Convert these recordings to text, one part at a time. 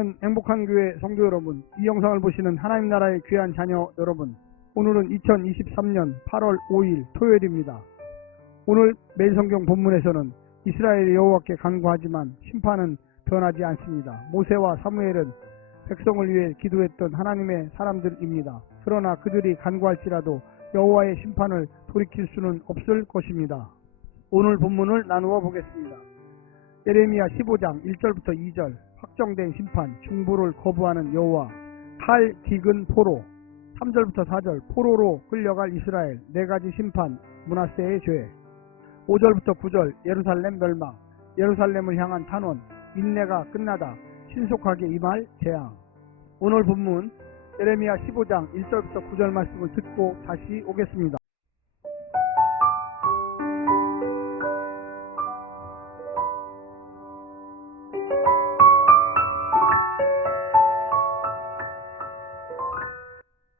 사랑하는 행복한 교회 성도 여러분, 이 영상을 보시는 하나님 나라의 귀한 자녀 여러분, 오늘은 2023년 8월 5일 토요일입니다. 오늘 매일 성경 본문에서는 이스라엘이 여호와께 간구하지만 심판은 변하지 않습니다. 모세와 사무엘은 백성을 위해 기도했던 하나님의 사람들입니다. 그러나 그들이 간구할지라도 여호와의 심판을 돌이킬 수는 없을 것입니다. 오늘 본문을 나누어 보겠습니다. 예레미야 15장 1절부터 2절, 확정된 심판, 중보를 거부하는 여호와, 칼, 기근, 포로. 3절부터 4절, 포로로 끌려갈 이스라엘, 4가지 심판, 므낫세의 죄. 5절부터 9절, 예루살렘 멸망, 예루살렘을 향한 탄원, 인내가 끝나다, 신속하게 임할 재앙. 오늘 본문 예레미야 15장 1절부터 9절 말씀을 듣고 다시 오겠습니다.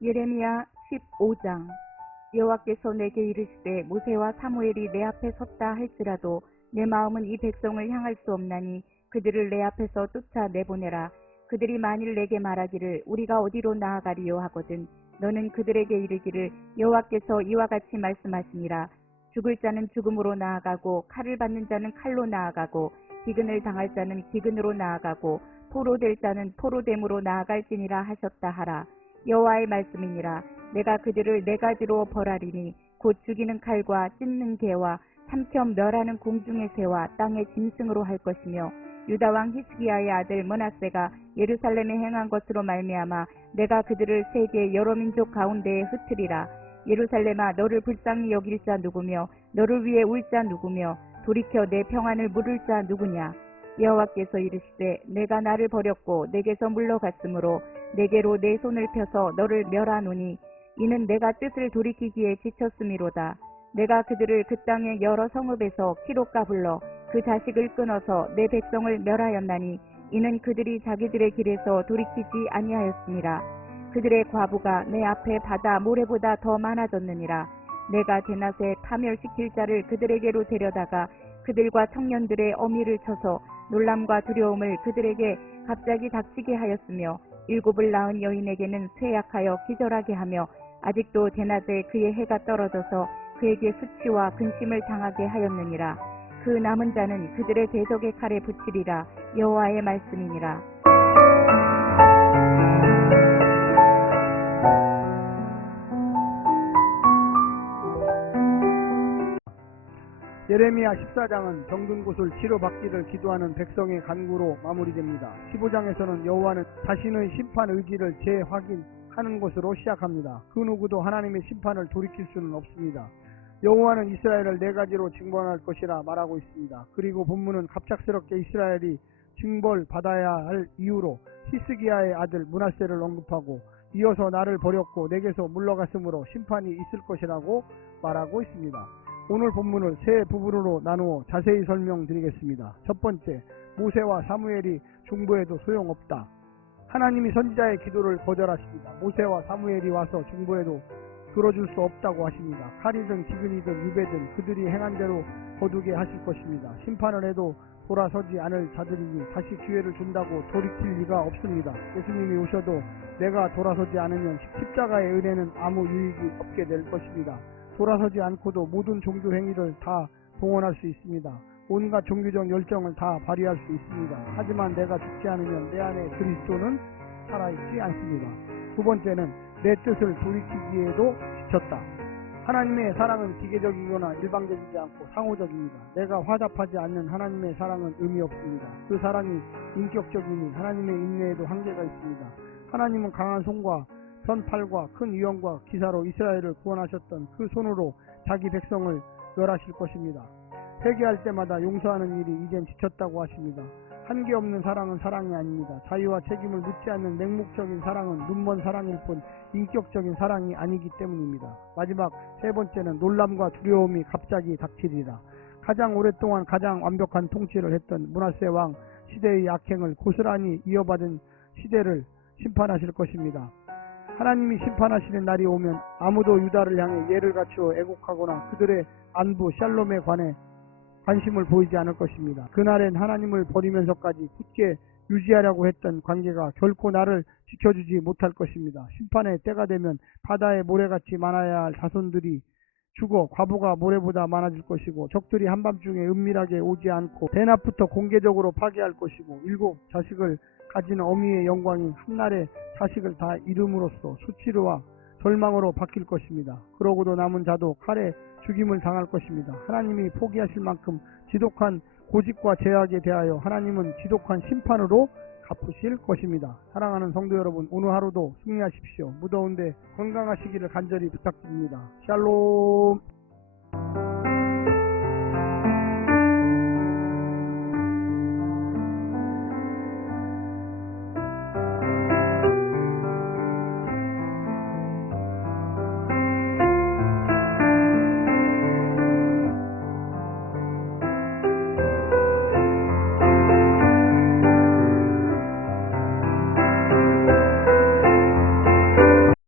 예레미야 15장. 여호와께서 내게 이르시되 모세와 사무엘이 내 앞에 섰다 할지라도 내 마음은 이 백성을 향할 수 없나니 그들을 내 앞에서 쫓아내보내라. 그들이 만일 내게 말하기를 우리가 어디로 나아가리요 하거든 너는 그들에게 이르기를 여호와께서 이와 같이 말씀하시니라. 죽을 자는 죽음으로 나아가고 칼을 받는 자는 칼로 나아가고 기근을 당할 자는 기근으로 나아가고 포로될 자는 포로됨으로 나아갈지니라 하셨다 하라. 여호와의 말씀이니라. 내가 그들을 4가지로 벌하리니 곧 죽이는 칼과 찢는 개와 삼켜 멸하는 공중의 새와 땅의 짐승으로 할 것이며 유다 왕 히스기야의 아들 므낫세가 예루살렘에 행한 것으로 말미암아 내가 그들을 세계 여러 민족 가운데에 흩으리라. 예루살렘아, 너를 불쌍히 여길 자 누구며 너를 위해 울 자 누구며 돌이켜 내 평안을 물을 자 누구냐. 여호와께서 이르시되 내가 나를 버렸고 내게서 물러갔으므로 내게로 내 손을 펴서 너를 멸하노니 이는 내가 뜻을 돌이키기에 지쳤음이로다. 내가 그들을 그 땅의 여러 성읍에서 키로 까불러 그 자식을 끊어서 내 백성을 멸하였나니 이는 그들이 자기들의 길에서 돌이키지 아니하였음이라. 그들의 과부가 내 앞에 바다 모래보다 더 많아졌느니라. 내가 대낮에 파멸시킬 자를 그들에게로 데려다가 그들과 청년들의 어미를 쳐서 놀람과 두려움을 그들에게 갑자기 닥치게 하였으며 7을 낳은 여인에게는 쇠약하여 기절하게 하며 아직도 대낮에 그의 해가 떨어져서 그에게 수치와 근심을 당하게 하였느니라. 그 남은 자는 그들의 대적의 칼에 붙이리라. 여호와의 말씀이니라. 예레미야 14장은 병든 곳을 치료받기를 기도하는 백성의 간구로 마무리됩니다. 15장에서는 여호와는 자신의 심판 의지를 재확인하는 것으로 시작합니다. 그 누구도 하나님의 심판을 돌이킬 수는 없습니다. 여호와는 이스라엘을 4가지로 징벌할 것이라 말하고 있습니다. 그리고 본문은 갑작스럽게 이스라엘이 징벌받아야 할 이유로 히스기야의 아들 므낫세를 언급하고 이어서 나를 버렸고 내게서 물러갔으므로 심판이 있을 것이라고 말하고 있습니다. 오늘 본문을 3부분으로 나누어 자세히 설명드리겠습니다. 첫 번째, 모세와 사무엘이 중보해도 소용없다. 하나님이 선지자의 기도를 거절하십니다. 모세와 사무엘이 와서 중보해도 들어줄 수 없다고 하십니다. 칼이든 기근이든 유배든 그들이 행한 대로 거두게 하실 것입니다. 심판을 해도 돌아서지 않을 자들이니 다시 기회를 준다고 돌이킬 리가 없습니다. 예수님이 오셔도 내가 돌아서지 않으면 십자가의 은혜는 아무 유익이 없게 될 것입니다. 돌아서지 않고도 모든 종교 행위를 다 동원할 수 있습니다. 온갖 종교적 열정을 다 발휘할 수 있습니다. 하지만 내가 죽지 않으면 내 안에 그리스도는 살아있지 않습니다. 두 번째는 내 뜻을 돌이키기에도 지쳤다. 하나님의 사랑은 기계적이거나 일방적이지 않고 상호적입니다. 내가 화답하지 않는 하나님의 사랑은 의미 없습니다. 그 사랑이 인격적이니 하나님의 인내에도 한계가 있습니다. 하나님은 강한 손과 편팔과 큰 위엄과 기사로 이스라엘을 구원하셨던 그 손으로 자기 백성을 멸하실 것입니다. 회개할 때마다 용서하는 일이 이젠 지쳤다고 하십니다. 한계 없는 사랑은 사랑이 아닙니다. 자유와 책임을 묻지 않는 맹목적인 사랑은 눈먼 사랑일 뿐 인격적인 사랑이 아니기 때문입니다. 마지막 3번째는 놀람과 두려움이 갑자기 닥치리라. 가장 오랫동안 가장 완벽한 통치를 했던 므낫세 왕 시대의 악행을 고스란히 이어받은 시대를 심판하실 것입니다. 하나님이 심판하시는 날이 오면 아무도 유다를 향해 예를 갖추어 애곡하거나 그들의 안부 샬롬에 관해 관심을 보이지 않을 것입니다. 그날엔 하나님을 버리면서까지 굳게 유지하려고 했던 관계가 결코 나를 지켜주지 못할 것입니다. 심판의 때가 되면 바다에 모래같이 많아야 할 자손들이 죽어 과부가 모래보다 많아질 것이고, 적들이 한밤중에 은밀하게 오지 않고 대낮부터 공개적으로 파괴할 것이고, 7 자식을 가진 어미의 영광이 한날에 자식을 다 잃음으로써 수치로와 절망으로 바뀔 것입니다. 그러고도 남은 자도 칼에 죽임을 당할 것입니다. 하나님이 포기하실 만큼 지독한 고집과 제약에 대하여 하나님은 지독한 심판으로 갚으실 것입니다. 사랑하는 성도 여러분, 오늘 하루도 승리하십시오. 무더운데 건강하시기를 간절히 부탁드립니다. 샬롬.